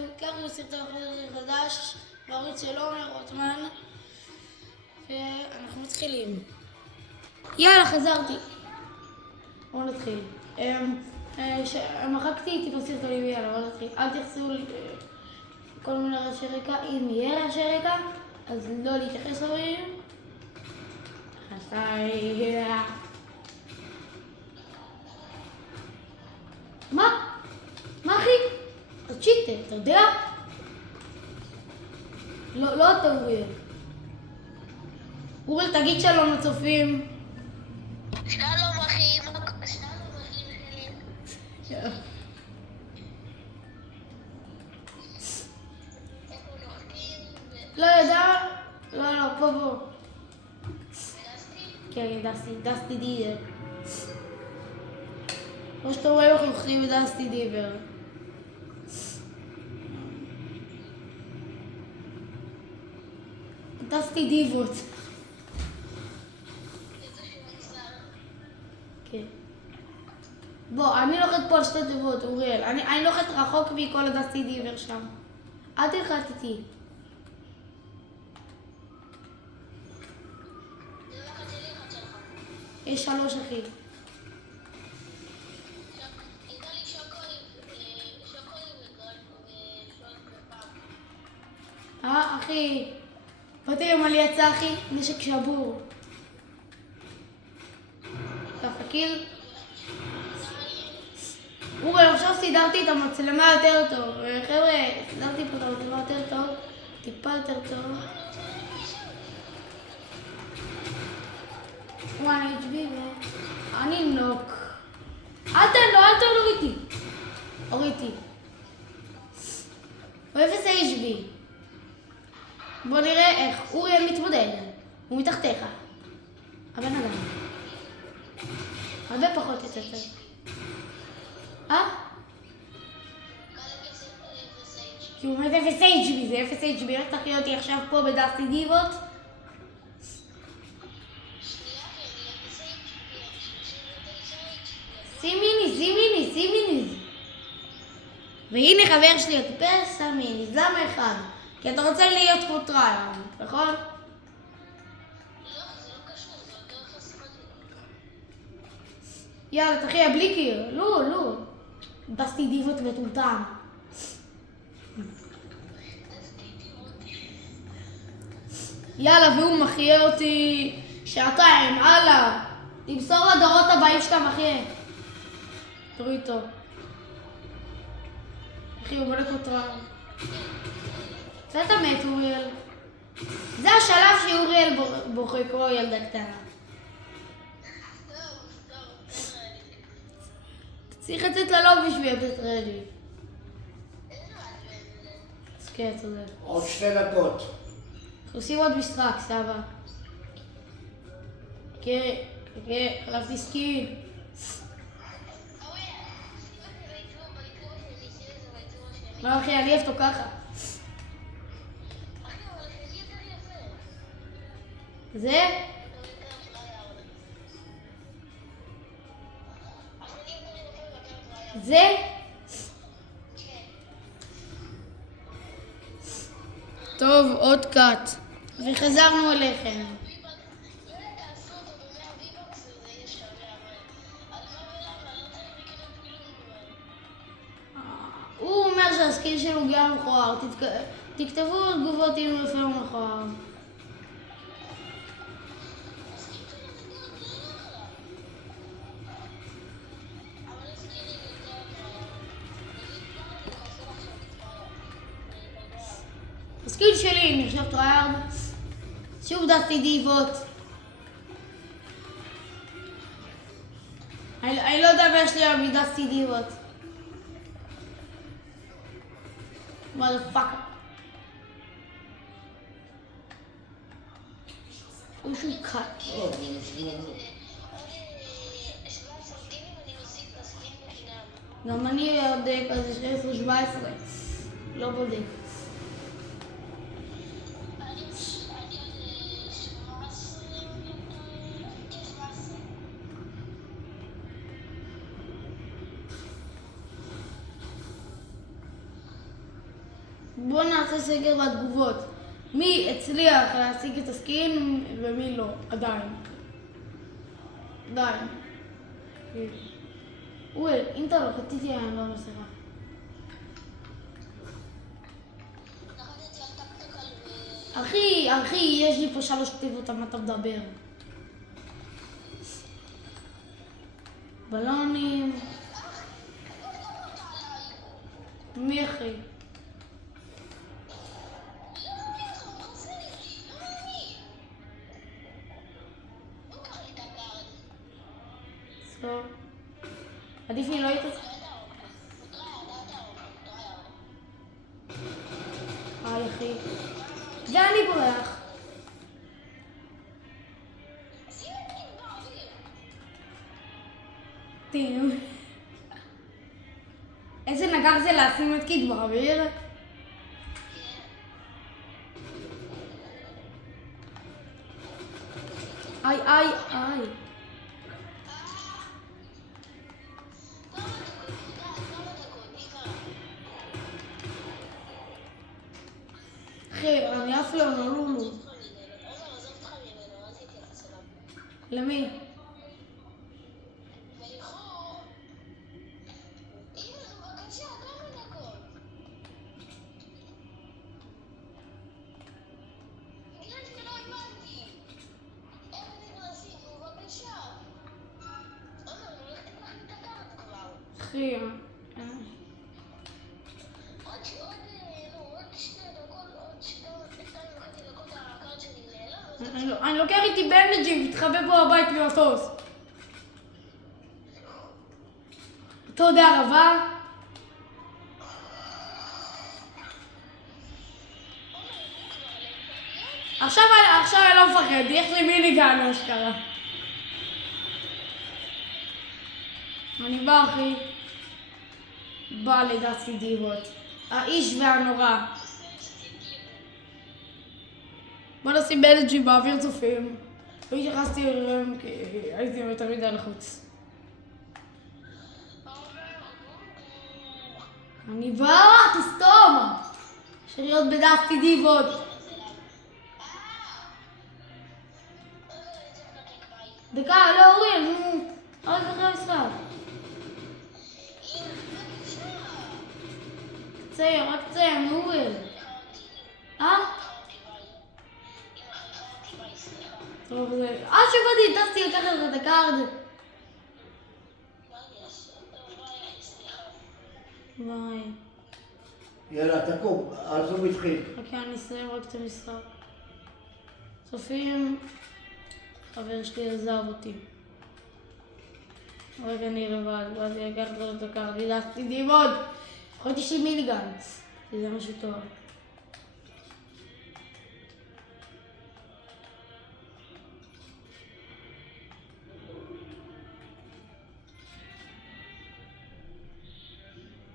לקחנו סרטון חדש בערוץ של עומר רוטמן ואנחנו מתחילים. יאללה, חזרתי. בואו נתחיל. מחקתי טיפה סרטונים, יאללה, בואו נתחיל. אל תייחסו כל מיני רעשי רקע. אם יהיה רעשי רקע, אז לא להתייחס אליהם. מה? מה אחי? אתה צ'יטר, אתה יודע? לא אתה אוריאל. אוריאל, תגיד שלום לצופים. שלום אחי, שלום אחי. לא יודע? לא, פה. כן, דסטי דיבר. כמו שאתה רואה, אנחנו הולכים בדסטי דיבר. דסטי דיבות. כן. בוא, אני לוחת פה על שתי תיבות, אוריאל. אני לוחת רחוק מכל הדסטי דיבר שם. אל תלחת איתי. יש 3 אחי. אחי, באתי מה לי יצא אחי, נשק שבור. ככה קיל. אורי, עכשיו סידרתי את המצלמה יותר טוב. חבר'ה, סידרתי פה את המצלמה יותר טוב. טיפה יותר טוב. 1 HB אני נוק. אל תן לו, אוריתי. הוא 0 HB. בוא נראה איך אוריאל מתמודד. הוא מתחתיך. הבן אדם. הרבה פחות יותר טוב. כי הוא אומר 0 HB, זה 0 HB. איך תחי אותי עכשיו פה בדסטי דיבות? שים מיניז. והנה חבר שלי, הטיפס המיניז. למה אחד? כי אתה רוצה להיות כמו טרייאן, נכון? לא, זה לא קשור, זה יותר חסכני. יאללה, תחי, בלי קיר. לא. דסטי דיבות מטומטם. יאללה, והוא מחיה אותי 2 שעתיים, הלאה. תמסור לדורות הבאים שאתה מחיה. תראו איתו. אחי, הוא בולק אותו. אתה מת, אוריאל. זה השלב שאוריאל בוכה כמו ילדה קטנה. צריך לצאת ללוב בשביל לתת רדי. אז כן, צודק. עוד 2 דקות. אנחנו עושים עוד משחק, סבא. כן, חלפתי סקין. מה אחי, אני אוהב אותו ככה. זה? זה? טוב, עוד קאט. וחזרנו אליכם. הוא אומר שהסקיל שלו גם מכוער. תכתבו תגובות אם הוא לפעמים מכוער. הסקיל שלי נחשב טרייארד. שוב דסטי דיבות. אני לא יודע מה יש לי על דסטי דיבות. motherfucker. הוא שהוא קאט. גם אני בודק כזה 16-17. לא בודק. בואו נעשה סגר בתגובות. מי הצליח להשיג את הסקין ומי לא, עדיין. עדיין. אוהל, אם אתה לא חטיתי אני לא מסרה. נחתתי על טקטיקל אחי, יש לי פה 3 כתיבות על מה אתה מדבר. בלונים. מי אחי? טוב. עדיף לי לא היית... היי אחי. ואני בורח. תראו. איזה נגר זה לשים את קיד באוויר? איי. אחי, אני אף לא נולולו. למי? אחי, אני לוקח איתי בנדג'ים, מתחבא בו הבית במטוס. תודה רבה. עכשיו אני לא מפחד, יש לי מיניגן אשכרה. אני בא אחי. בא לדעתי דירות. האיש והנורא. בוא נשים בנג'י באוויר צופים. לא התייחסתי אליהם כי הייתי יותר מדי לחוץ. אני בא, תסתום! שריות בדעתי דיבות. דקה, לא אוריאל, נו. רק אחרי המשחק. רק צא, נו אוריאל. טוב, זה... שבאתי, טסתי לקחת לך את הקארד. ביי. יאללה, תקום, הזום התחיל. חכה, אני אסיים רק את המשחק. צופים, חבר שלי עזב אותי. רגע אני לבד, ואז לקחת לו את הקארד, דילסתי דימוד. לפחות יש לי מיליגנס, כי זה משהו טוב.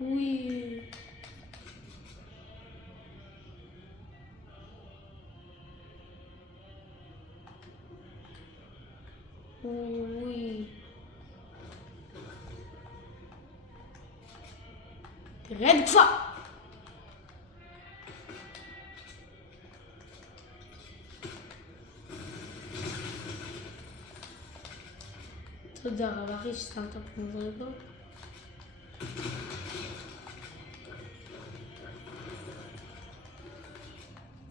וואי. וואי. תרד כבר! תודה רבה אחי ששמת פה מדרגות.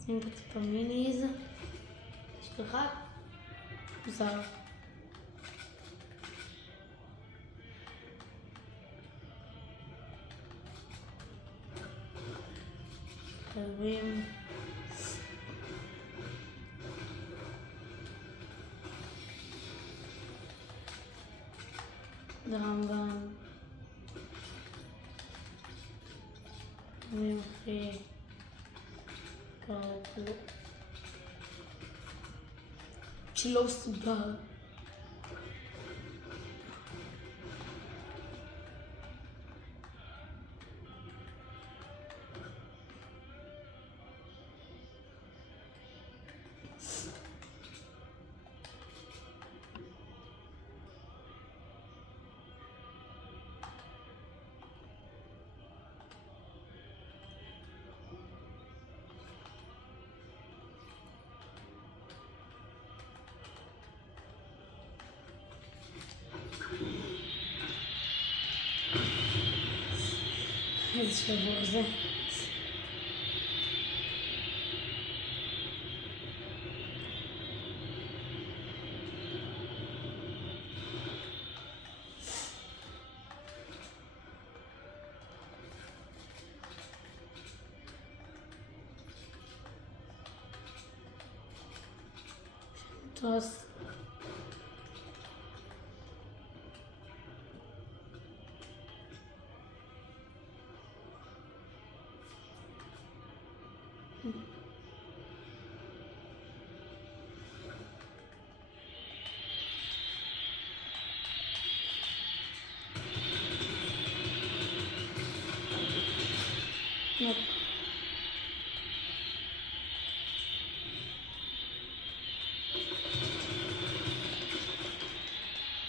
שים פה טיפה מיניז. יש לך? מוזר. חברים. דרמבן. אני אחי. קרקלו. שלא סודר. איזה שבור זה. טוס.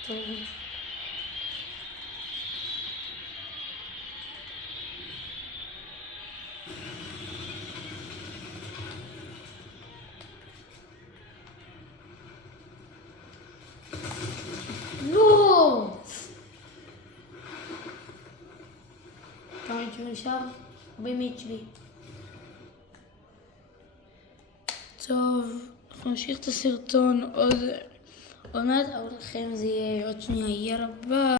טוב. לא! כמה HP נשאר? 40 HP. טוב, אנחנו נמשיך את הסרטון עוד מעט, אבל לכם זה יהיה עוד שנייה. יאללה ביי.